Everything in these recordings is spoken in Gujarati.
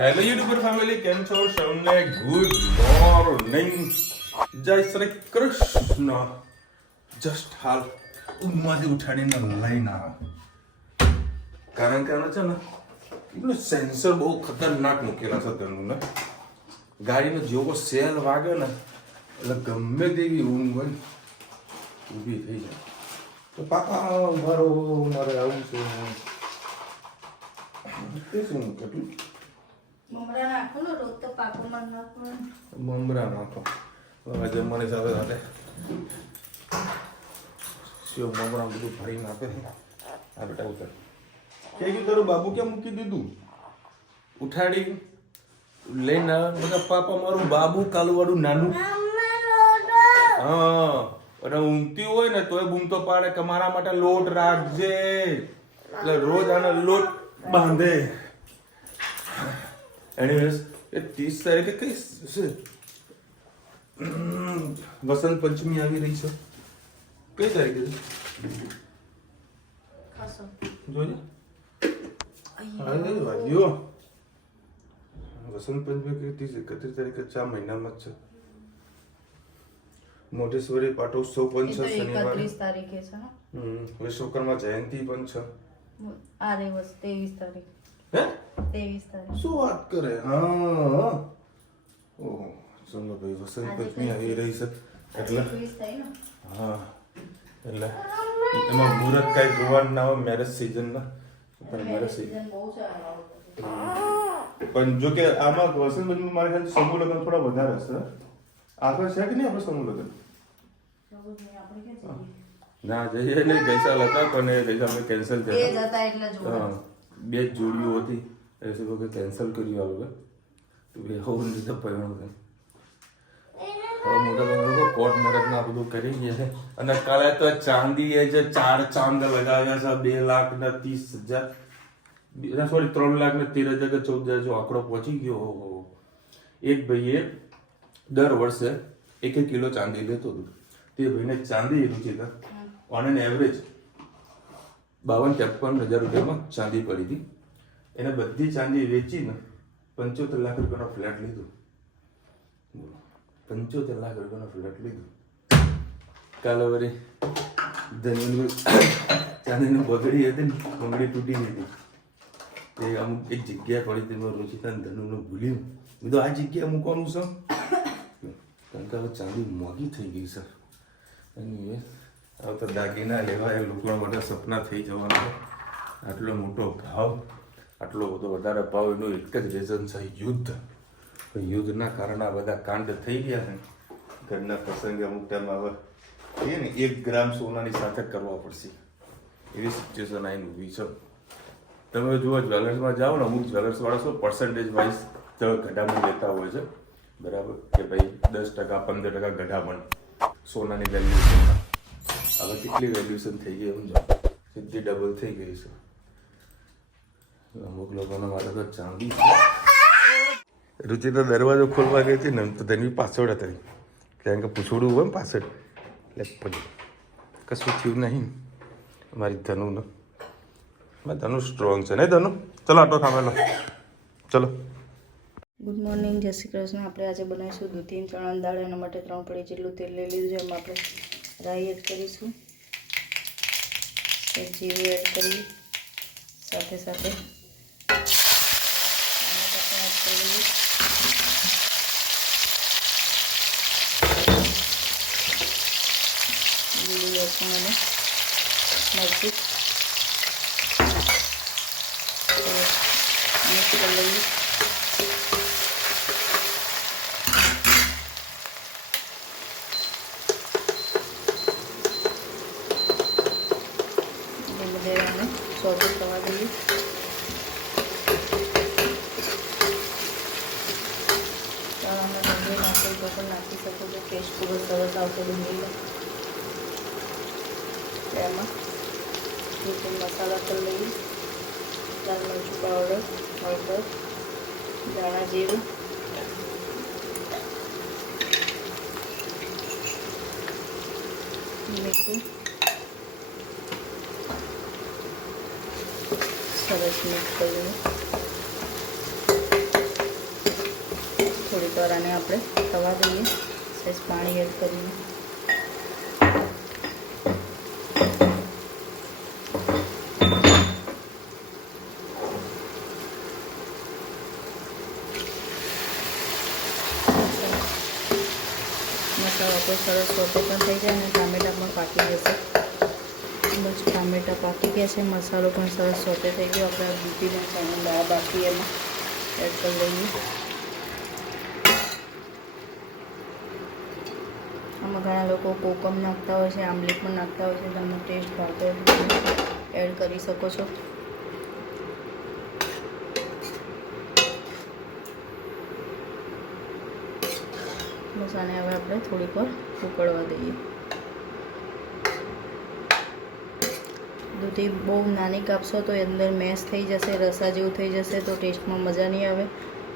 હેલો યુટ્યુબર ફેમિલી, કેમ છો? સૌને ગુડ મોર્નિંગ, જય શ્રી કૃષ્ણ. જસ્ટ હાલ ઊંઘમાંથી ઉઠાડીને લઈને આવ્યા, કારણ કે આનો છે ને એનું સેન્સર બહુ ખતરનાક મૂકેલા છે તેનું ને. ગાડીનો જેવો સેલ વાગે ને એટલે ગમે તેવી ઊંઘ હોય ઊભી થઈ જાય. તો પાપા મારે આવું છે તે શું કેટલું મમરા નાખો ને, રોજ તો પાકોમાં નાખો. મમરા નાખો જમવાની સાથે સાથે સેવ મમરા બધું ભરી નાખે. આ બેટા ઉતર કે તારું બાબુ ક્યાં મૂકી દીધું? ઉઠાડી લઈને બધા પાપા મારું બાબુ કાલુ વાળું નાનું. હા, અને ઊંઘતી હોય ને તોય બૂમ તો પાડે કે મારા માટે લોટ રાખજે, એટલે રોજ આને લોટ બાંધે. એનીવેઝ, એ 30 તારીખે કઈ છે વસંત પંચમી આવી રહી છે. કઈ તારીખે છે જોજે. વાગ્યો વસંત પંચમી કઈ 31 તારીખે 4 મહિનામાં જ છે. મોઢેશ્વરી પાટોત્સવ પણ છે શનિવારે. 31 તારીખે છે ને. વિશ્વકર્મા જયંતિ પણ છે. આ દિવસ 23 તારીખ. હે 23 તારીખ. શું વાત કરે? હા, ઓહો, ચલો ભાઈ, વસંત પંચમી આવી રહી છે એટલે 23 થઈ ને. હા, એટલે એમાં મુહૂર્ત કાંઈ જોવાનું ના હોય મેરેજ સિઝનના. પણ મેરેજ સિઝન બહુ છે. પણ જો કે આમાં વસંત પંચમી મારે ખ્યાલ સમૂહ લગ્ન થોડા વધારે હશે. આગળ છે કે નહીં આપણે સમૂહ લગ્ન? ના જઈએ નહીં, ગઈસાલ હતા પણ એ ગઈસાલ અમે કેન્સલ કર્યા. હા, 2 જ જોડીઓ હતી એટલે વખતે કેન્સલ કર્યું. આ વખત બે હોવું લીધે પહેણું છે. હવે મોટા ભાઈ કોર્ટ મેરેજને આ બધું કરી ગયા છે. અને કાલે તો ચાંદી એ જે 4 ચાંદ લગાવ્યા છે, 2,30,000, સોરી 3,13,000 કે 14,000 જો આંકડો પહોંચી ગયો. એક ભાઈએ દર વર્ષે 1 કિલો ચાંદી લેતો હતો. તે ભાઈને ચાંદી રૂચિતા ઓન એન એવરેજ 52-53,000 રૂપિયામાં ચાંદી પડી હતી. એને બધી ચાંદી વેચીને 75 લાખ રૂપિયાનો ફ્લેટ લીધો. 75 લાખ રૂપિયાનો ફ્લેટ લીધો. કાલે વળી ધનવંતરી ચાંદીની બગડી હતી ને, બંગડી તૂટી ગઈ હતી. તે અમુક એક જગ્યા પડી તેમાં રૂચિતા ધનુનું ભૂલ્યું. બીજું આ જગ્યા મૂકવાનું છે કારણ કે હવે ચાંદી મોંઘી થઈ ગઈ છે. અને હવે તો દાગીના લેવા એ લોકો માટે સપના થઈ જવાના. આટલો મોટો ભાવ, આટલો બધો વધારે ભાવ, એનું એક જ રીઝન છે યુદ્ધ. યુદ્ધના કારણે આ બધા કાંડ થઈ ગયા છે. ઘરના પ્રસંગે અમુક ટાઈમ હવે એ ને 1 ગ્રામ સોનાની સાથે કરવા પડશે એવી સિચ્યુએશન આવીને ઊભી છે. તમે જુઓ જ્વેલર્સમાં જાઓ ને, અમુક જ્વેલર્સવાળા શું પર્સન્ટેજ વાઇઝ ગઢામણ લેતા હોય છે, બરાબર, કે ભાઈ 10%, 15% ગઢામણ સોનાની વેલ્યુએશનમાં. હવે કેટલી વેલ્યુએશન થઈ ગઈ એમ જો, સીધી ડબલ થઈ ગઈ છે. અમુક લોકોના માટે તો ચાંદી. રુચિતા દરવાજો ખોલવા ગઈ હતી ને તો તેની પાછળ હતી, કારણ કે પૂછોડું હોય ને પાછળ, એટલે કશું થયું નહીં. મારી ધનુને ધનુ સ્ટ્રોંગ છે ને ધનુ. ચલો આટો ખાવાનો, ચલો. ગુડ મોર્નિંગ, જય શ્રી કૃષ્ણ. આપણે આજે બનાવીશું દૂધી ચણાની દાળ. એના માટે 3 પડી જેટલું તેલ લઈ લીધું છે. એમાં આપણે રાઈ એડ કરીશું, જીરું એડ કરી, સાથે સાથે ટમાટા એડ કરી, લીલું લસણ અને મરચું મિક્સ કરી લઈએ. સોતે થવા દઈએ. ચણામાં ડુંગળી નાખી તો પણ નાખી શકો છો, ટેસ્ટ ખૂબ જ સરસ આવશે ડુંગળીનો. એમાં ચિકન મસાલા કરી લઈએ, લાલ મરચું પાવડર, હળદર, ધાણા જીરું, મીઠું, સરસ મિક્સ કરીને થોડીક વાર આને આપણે થવા દઈએ. સહેજ પાણી એડ કરીને મસાલો આપણો સરસ સોતે પણ થઈ જાય અને ટામેટાં પણ પાકી જશે. બસ ટામેટાં પાકી ગયા છે, મસાલો પણ સરસ સોતે થઈ ગયો. આપણે દૂધીના ચણાની દાળ બાકી એમાં એડ કરી લઈએ. આમાં ઘણા લોકો કોકમ નાખતા હોય છે, આંબલી પણ નાખતા હોય છે. તમને ટેસ્ટ ભાવતો હોય તો તમે એડ કરી શકો છો. બસ આને હવે આપણે થોડીક વાર ઉકળવા દઈએ. દૂધી બહુ નાની કાપશો તો અંદર મેશ થઈ જશે, રસા જેવું થઈ જશે, તો ટેસ્ટમાં મજા નહીં આવે.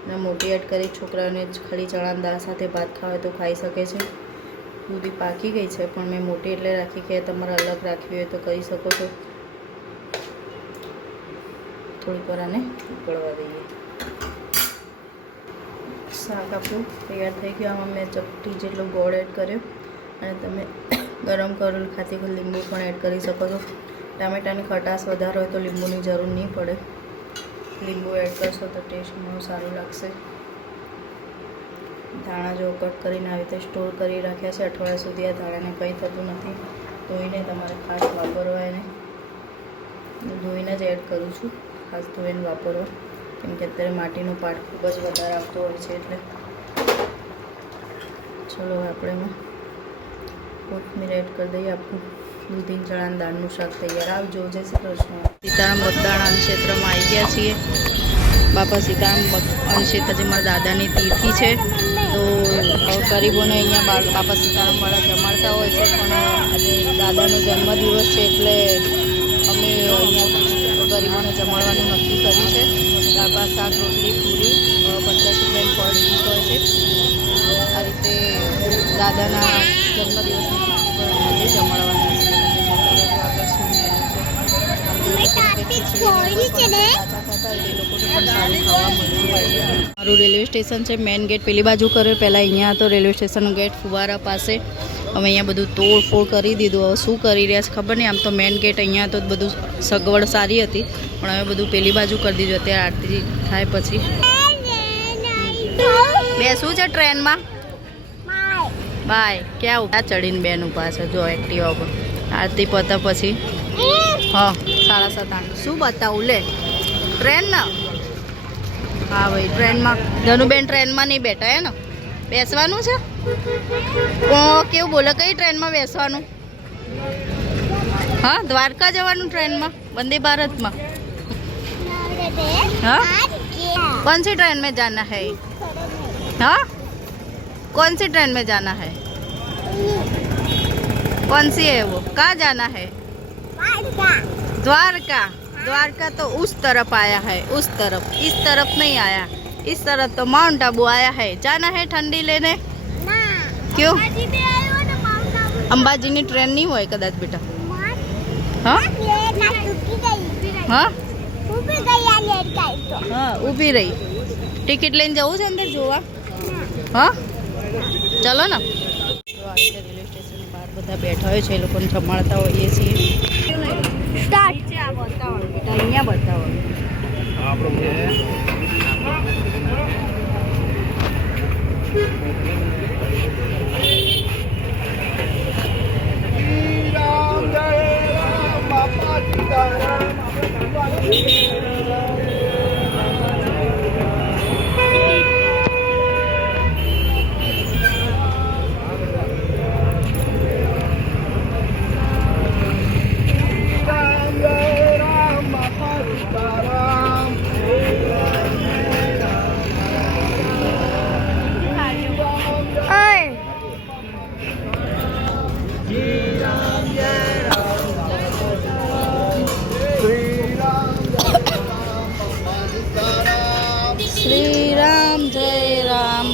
અને મોટી એડ કરી છોકરાઓને ખાલી ચણાની દાળ સાથે ભાત ખાવે તો ખાઈ શકે છે. દૂધી પાકી ગઈ છે, પણ મેં મોટી એટલે રાખી કે તમારે અલગ રાખવી હોય તો કરી શકો છો. થોડીક વાર આને ઉકળવા દઈએ. શાક આપણું તૈયાર થઈ ગયું. આમાં મેં ચપટી જેટલો ગોળ એડ કર્યો અને તમે ગરમ કરેલું ખાતી લીંબુ પણ એડ કરી શકો છો. ટામેટાની ખટાશ વધારે હોય તો લીંબુની જરૂર નહીં પડે. લીંબુ એડ કરશો તો ટેસ્ટ બહુ સારું લાગશે. ધાણા જો કટ કરીને આવી રીતે સ્ટોર કરી રાખ્યા છે. અઠવાડિયા સુધી આ ધાણાને કંઈ થતું નથી. ધોઈને તમારે ખાસ વાપરવા એને. હું ધોઈને જ એડ કરું છું, ખાસ ધોઈને વાપરવા, કેમ કે અત્યારે માટીનો પાટ ખૂબ જ વધારે આવતો હોય છે. એટલે ચલો આપણે એમાં કોથમીર એડ કરી દઈએ. આપણું દૂધી ચણાની દાળનું શાક તૈયાર. આવજો. જય શ્રી કૃષ્ણ. સીતારામ બગદાણા અન્નક્ષેત્રમાં આવી ગયા છીએ. બાપા સીતારામ અન્નક્ષેત્ર જે મારા દાદાની તિથિ છે, તો ગરીબોને અહીંયા બાપા સીતારામવાળા જમાડતા હોય છે. પણ આજે દાદાનો જન્મદિવસ છે એટલે અમે અહીંયા ગરીબોને જમાડવાનું નક્કી કર્યું છે. દાળ ભાત શાક રોટલી પૂરી 50 રૂપિયાની પર ડીશ હોય છે. આ રીતે દાદાના જન્મદિવસની આજે જમાડવાના છે. મારું રેલવે સ્ટેશન છે, મેઇન ગેટ પેલી બાજુ કર્યો. પહેલાં અહીંયા હતો રેલવે સ્ટેશનનો ગેટ ફુવારા પાસે. અમે અહીંયા બધું તોડફોડ કરી દીધું. હવે શું કરી રહ્યા છે ખબર નહીં. આમ તો મેઇન ગેટ અહીંયા તો બધું સગવડ સારી હતી, પણ હવે બધું પેલી બાજુ કરી દીધું. અત્યારે આરતી થાય પછી બેસવું છે ટ્રેનમાં. બાય. ક્યાં ઉભા ચડીને બેન ઉભા છે જો એક્ટિવા ઉપર. આરતી પતા પછી હા 7:30 શું બતાવું લે ટ્રેન ને. હા ભાઈ ટ્રેનમાં ધનુબેન ટ્રેનમાં નહીં બેઠા હે ને, બેસવાનું છે. કેવું બોલે કઈ ટ્રેનમાં બેસવાનું? हाँ द्वारका जवानू ट्रेन में वंदे भारत में। हाँ कौन सी ट्रेन में जाना है? हाँ कौन सी ट्रेन में जाना है? कौन सी है वो? कहाँ जाना है? द्वारका। द्वारका तो उस तरफ आया है, उस तरफ, इस तरफ नहीं आया। इस तरफ तो माउंट आबू आया है। जाना है ठंडी लेने? क्यों? अंबाजी ની ટ્રેન નહીં હોય કદાચ બેટા। હા હા હા ઊભી રહી। ટિકિટ લઈને જવું છે અંદર જોવા? હા ચલો ને। રેલવે સ્ટેશન બહાર બધા બેઠા હોય છે, એ લોકોને જમાડતા હોઈએ છીએ। સ્ટાર્ટ બેટા અહીંયા બતાવો।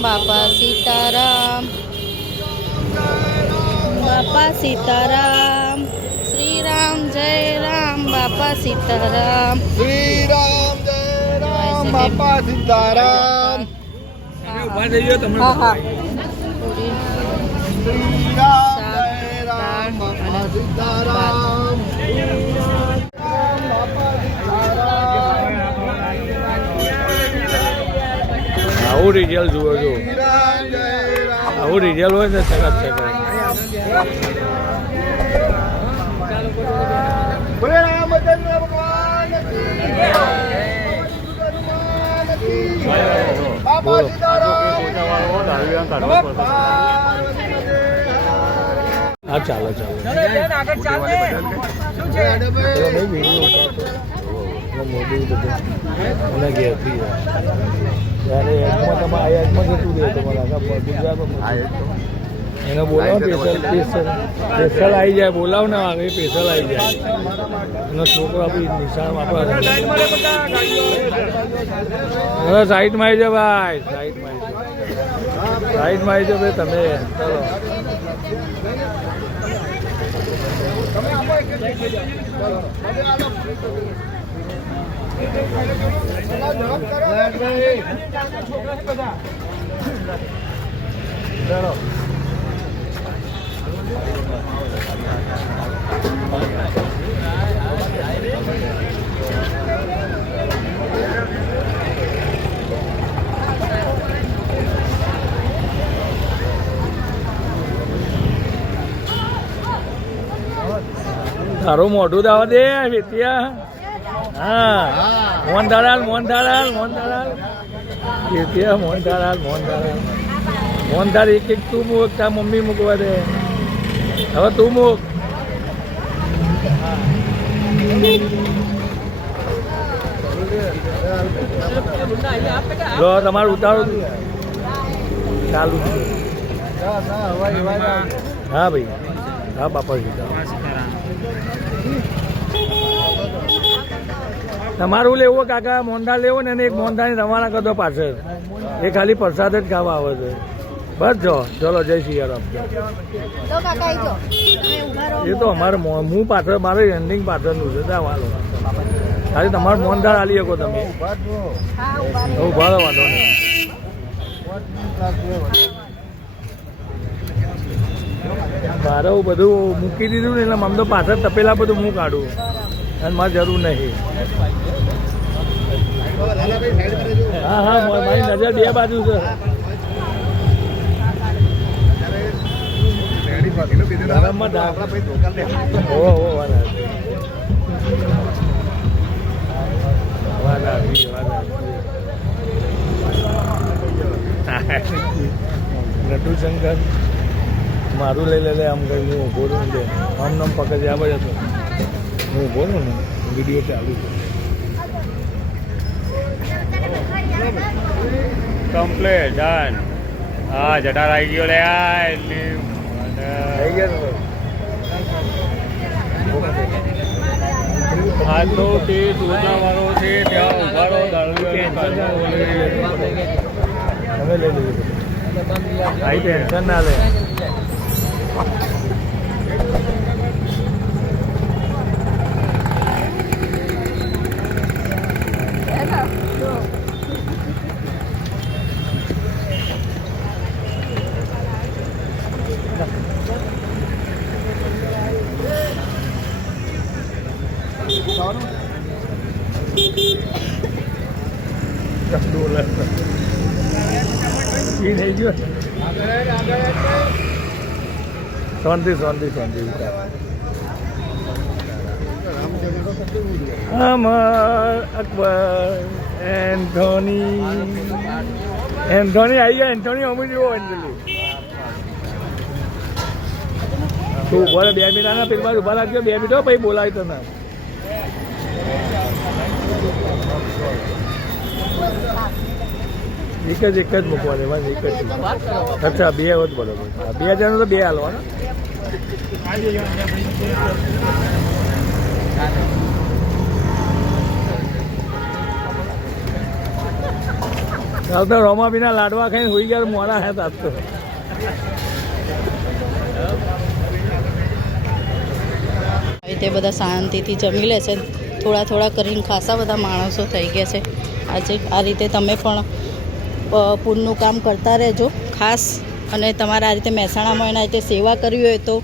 बापा सीताराम, बापा सीताराम, श्री राम जय राम, बापा सीताराम, श्री राम जय राम, बापा सीताराम। ઉભા થઈ ગયો તમે. હા હા પૂરી શાક દાળ અને ભાત. આવું રિઝલ્ટ જુઓ છો, આવું રિઝલ્ટ હોય ને સરસ સરસ. હા ચાલો ચાલો મોદી બધું મને ઘેરથી ત્યારે એગમાં તમે આ એગમાં જતું રહે તમારા આખા ગુજરાતમાં એને બોલાવો સ્પેશલ આવી જાય, બોલાવો ને આગળ સ્પેશલ આવી જાય એનો છોકરો આપણી નિશાન આપણા સાઈડમાં આવી જાઓ ભાઈ, સાઈડમાં આવી જાઓ ભાઈ તમે. ચલો તારું મોઢું દાવા દે વેતિયા. હા મોહનધારાલ મોહનધારાલ મોહનધારાલ વેતિયા મોહનધારાલ મોહનધારાલ મોહનધાર એક એક તું મૂક, તાર મમ્મી મૂકવા દે. હવે તું મૂક. જો તમારું ઉતારો ચાલુ છે. હા ભાઈ, હા બાપાજી તમારું લેવો કાકા, મોહનથાળ લેવો ને એક મોહનથાળની રવાના કરતો પાછળ. એ ખાલી પ્રસાદ જ ખાવા આવે છે. બસ જો ચલો જય સિયારામ. એ તો અમારે હું પાછળ મારે એન્ડિંગ પાછળનું છે વાલો. ખાલી તમારું મોહનથાળ આલી શકો તમે. ઉભા રહો વાંધો નહીં. મારે બધું મૂકી દીધું ને એટલે આમ તો પાછળ તપેલા બધું હું કાઢું અને મારે જરૂર નહીં. હા હા મારી નજર બે બાજુ છે. નટુ શંકર મારું લઈ લે આમ કઈ હું ઉભો રહું ને આમ નામ પકડી આવે હતો હું ઉભો રહું ને વિડીયો ચાલુ છે. Complete done. હા જટાર આવી ગયો લે. થઈ ગયા આ તો તે ટૂરના વાળો છે ત્યાં ઉભારો તમે લઈ લેજો. ભાઈ ટેન્શન ના લે. થઈ ગયો શાંતિ શાંતિ શાંતિ. અમર અકબર એન્થોની આવી ગયા. એન્થોની અમી જેવો એન્થોની તું ઉભા 2 મિનિટ આના પેલી બાજુ ઉભા રાખજો. 2 મિનિટ પછી બોલાવી તને. એક જ મૂકવા દેવાનું. એક જ. અચ્છા 2 હોત બરોબર. 2 જણ તો 2 હાલવાના. તો રોમા બીના લાડવા ખાઈને હોઈ ગયા મોડા હે તાપ તો. તે બધા શાંતિથી જમી લે છે. થોડા થોડા કરીને ખાસા બધા માણસો થઈ ગયા છે આજે. આ રીતે તમે પણ પુણ્યનું કામ કરતા રહેજો ખાસ. અને તમારે આ રીતે મહેસાણામાં એના રીતે સેવા કરવી હોય તો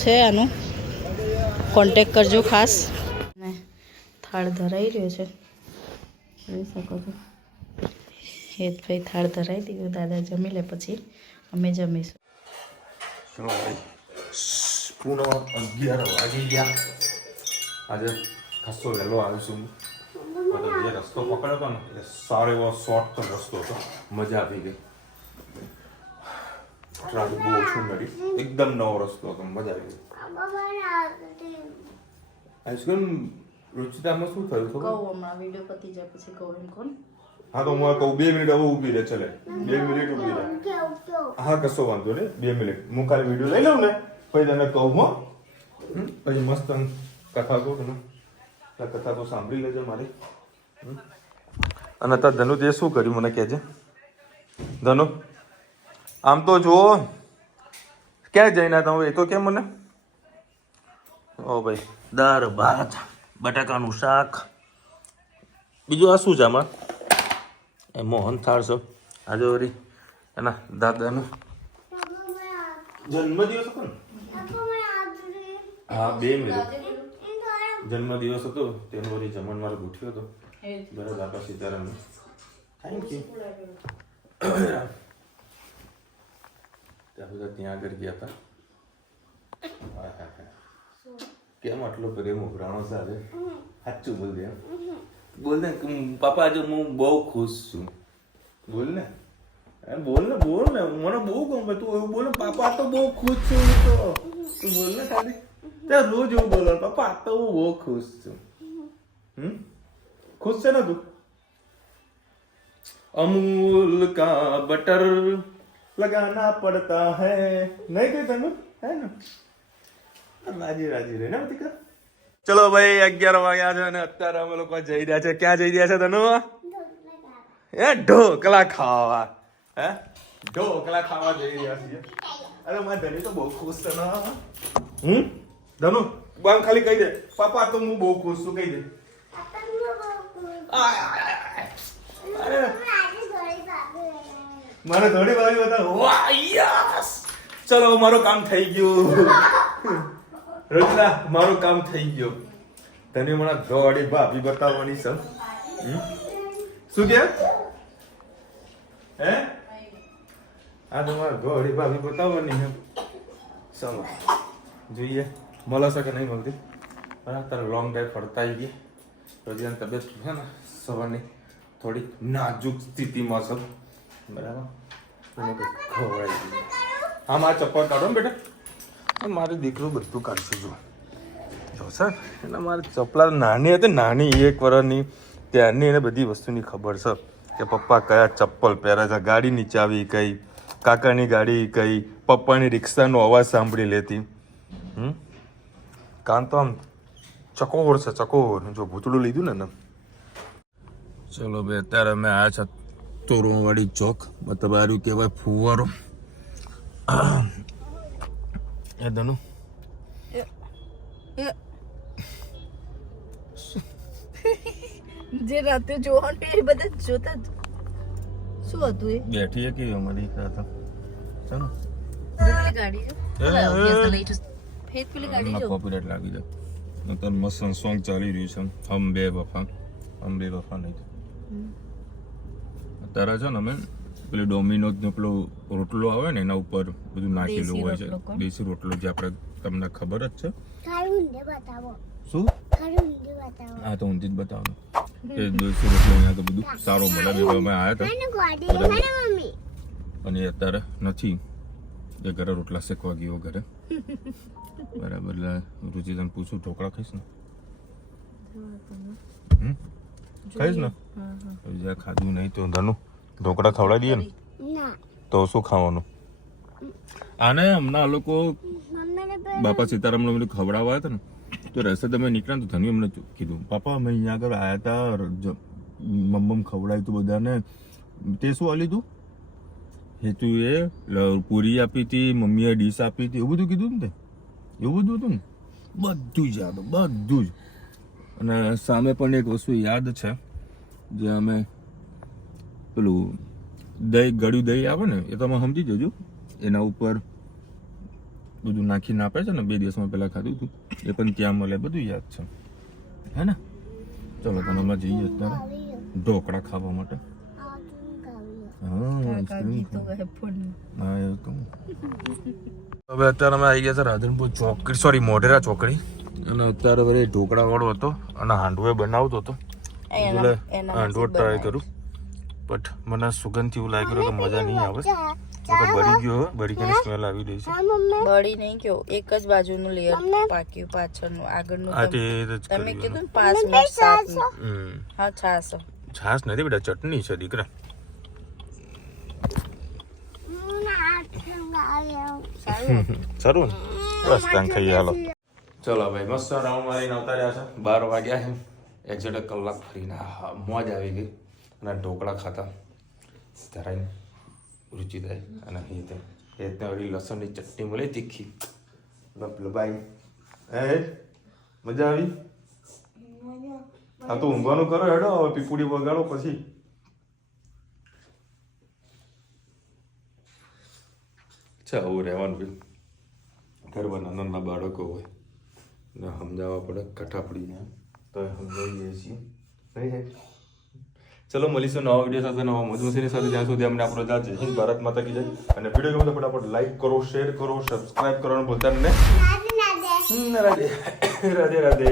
છે આનું કોન્ટેક કરજો ખાસ. અને થાળ ધરાઈ રહ્યો છે, જોઈ શકો છો. હેતભાઈ થાળ ધરાઈ દીધો, દાદા જમી લે પછી અમે જમીશું. ચલો ભાઈ, પૂર્ણ 11 વાગી ગયા. આજે ખાસો વહેલો આવીશું. જે રસ્તો પકડ્યો હતો ને એ સારો એવો શોર્ટ રસ્તો હતો, મજા આવી ગઈ. ટ્રાફિક બહુ ઓછું નડી, એકદમ નવો રસ્તો હતો, મજા આવી ગઈ. આઈસ્ક્રીમ રુચિતામાં શું થયું હતું? કહું હમણાં વિડીયો પતી જાય પછી કહું એમ કોણ. હા તો હું કહું 2 મિનિટ હવે ઊભી રહે, ચલે 2 મિનિટ ઊભી રહે. હા કશો વાંધો નહીં, 2 મિનિટ હું ખાલી વિડીયો લઈ લઉં ને પછી તને કહું હો. પછી મસ્ત કથા કહું ને, કથા તો સાંભળી લેજો મારી. અને તાર ધનુ તે શું કર્યું મને કહેજે. ધનુ આમ તો જુઓ ક્યાં જઈને તમે એ તો કેમ મને. ઓ ભાઈ, દાળ ભાત, બટાકાનું શાક, બીજું આ શું છે આમાં? એ મોહન થાળ છે. આજે વળી એના દાદાનો જન્મદિવસ હતો ને? હા 2 મિનિટ જન્મદિવસ હતો તેનો વળી જમણવાર ગોઠવ્યો હતો. બરાબર, બાપા સીતારામ. Thank you. ત્યાં બધા ત્યાં આગળ ગયા હતા. કેમ આટલો પ્રેમ ઉભરાણો છે આજે? સાચું બોલ દે, બોલ ને પાપા આજે હું બહુ ખુશ છું. બોલ ને, બોલ ને, બોલ ને, મને બહુ ગમે તું એવું બોલ ને. પાપા તો બહુ ખુશ છું તો તું બોલ ને ખાલી. ત્યાં રોજ એવું બોલો પાપા તો હું બહુ ખુશ છું. खुश से ना तू? अमूल का बटर लगाना पड़ता है, नहीं कहता ना, है ना? राजी राजी रहे ना बतिका. चलो भाई 11 વાગ્યા છે અને અત્યારે અમે લોકો જઈ રહ્યા છે. ક્યાં જઈ રહ્યા છે તનુ? એ ઢોકળા ખાવા. હે ઢોકળા ખાવા જઈ રહ્યા છીએ. અરે મારા ધની તો બહુ ખુશ છે ને. ધનુ બામ ખાલી કહી દે પાપા તો હું બહુ ખુશ છું, કહી દે. મારે થોડી ભાઈ બતા. વાહ યસ, ચલો મારું કામ થઈ ગયું. રોજના મારું કામ થઈ ગયું. તને મને દોડી ભાભી બતાવવાની છે. શું કે હે? આ તો મારે દોડી ભાભી બતાવવાની છે. ચલો જોઈએ મળે છે કે નહીં મળતી. બરાબર, તારે લોંગ ડ્રાઈવ ફરતા આવી ગઈ. રોજની તબિયત છે ને સવારની થોડી નાજુક સ્થિતિમાં છે. બરાબર, ખવડાવી દીધી. હા મારા ચપ્પલ કાઢો ને બેટા. મારી દીકરું બધું કાઢશે જો સર. એટલે મારી ચપ્પલા નાની હતી, નાની 1 વર્ષની, ત્યારની એને બધી વસ્તુની ખબર છે કે પપ્પા કયા ચપ્પલ પહેરે છે. ગાડીની ચાવી કઈ, કાકાની ગાડી કઈ, પપ્પાની રિક્ષાનો અવાજ સાંભળી લેતી. કાન તો આમ ચકોર છે, ચકોર. જો ભૂતળું લીધું ને. ચલો ભાઈ, અત્યારે અમે આવ્યા છે તોરવાવાડી ચોક, મતલબ આર્યું કહેવાય ફુવારો. એ ધનુ જે રાતે જોવાનું એ બધા જોતા શું હતું એ બેઠી કે અમારી હતા. ચાલો ગાડી જો કોપીરાઇટ લાગી જાય. તને મસ્ત સોંગ ચાલી રહ્યું છે, હમ બે વફા. હમ બે વફા નહીં અત્યારે છે ને અમે પેલું ડોમિનોઝ નો પેલો રોટલો આવે ને એના ઉપર બધું નાખેલું હોય છે. દેશી રોટલો જે આપણે તમને ખબર જ છે. શું? હા તો ઊંધી જ બતાવો. એ દેશી રોટલો અહીંયા તો બધું સારો મળે. અમે આવ્યા હતા અને અત્યારે નથી. એ ઘરે રોટલા શેકવા ગયો ઘરે. બરાબર, એટલે રુચિ તને પૂછું ઢોકળા ખાઈશ ને? ખાઈશ ને? જ્યાં ખાધું નહીં તો ધનુ ઢોકળા ખવડાવી દઈએ ને તો શું ખાવાનું? આને હમણાં લોકો બાપા સીતારામને બધું ખવડાવવા હતા ને તો રસ્તે તમે નીકળ્યા તો ધનુ અમને કીધું પાપા અમે અહીંયા આગળ આવ્યા હતા, મમ્મ ખવડાવ્યું હતું બધાને. તે શું આ લીધું? હેતુ એ પૂરી આપી હતી, મમ્મીએ ડીશ આપી હતી, એવું બધું કીધું ને. એવું બધું હતું ને, બધું જ યાદ, બધું જ. અને સામે પણ એક વસ્તુ યાદ છે જે અમે પેલું દહીં ગળ્યું દહીં આવે ને એ તમે સમજી જજો. એના ઉપર બધું નાખીને આપે છે ને, 2 દિવસમાં પહેલાં ખાધું હતું એ પણ ત્યાં મળે, બધું યાદ છે હે ને. ચલો તને હમણાં જઈએ અત્યારે ઢોકળા ખાવા માટે. હા આઈસ્ક્રીમ હા એ તો. હવે અત્યારે અમે આવી ગયા છે રાધનપુર ચોકડી, સોરી મોઢેરા ચોકડી. અને અત્યારે વળી ઢોકળા વાળો હતો અને હાંડવો બનાવતો હતો. એટલે હાંડવો ટ્રાય કરું, બટ મને સુગંધથી એવું લાગ્યું કે મજા નહીં આવે, તો બળી ગયો, બળી ગયાની સ્મેલ આવી રહી છે. બળી નહીં ગયો, એક જ બાજુનું લેયર પાક્યું, પાછળનું આગળનું તમે કીધું ને 5 મિનિટ 7 મિનિટ. હા છાસ નથી બેટા, ચટણી છે દીકરા. સારું ને, બસ ત્યાં ખાઈએ હાલો. ચલો ભાઈ મસ્ત રાઉન્ડ મારીને આવતા રહ્યા છે. 12 વાગ્યા છે, એક્ઝેક્ટ કલાક ફરીને મોજ આવી ગઈ. અને ઢોકળા ખાતા ધરાઈને રુચિદાય. અને એ ત્યાં વળી લસણની ચટણી મળે તીખી, લબાઈ. મજા આવી? હા તો ઊંઘવાનું કરો હેડો, હવે પીપુડી વગાડો પછી. આવું રહેવાનું ભાઈ, ઘરમાં નાના નાના બાળકો હોય ને સમજાવવા પડે કઠાપડીને, તો સમજાવીએ છીએ. ચલો મળીશું નવા વિડીયો સાથે, નવા મધુમસીની સાથે. ત્યાં સુધી અમને આપણો જાત જય હિન્દ, ભારત માતા કી જય. અને વિડીયો ગમે તો ફટાફટ લાઈક કરો, શેર કરો, સબસ્ક્રાઇબ કરવાનું ભૂલતા નહીં. રાધે રાધે.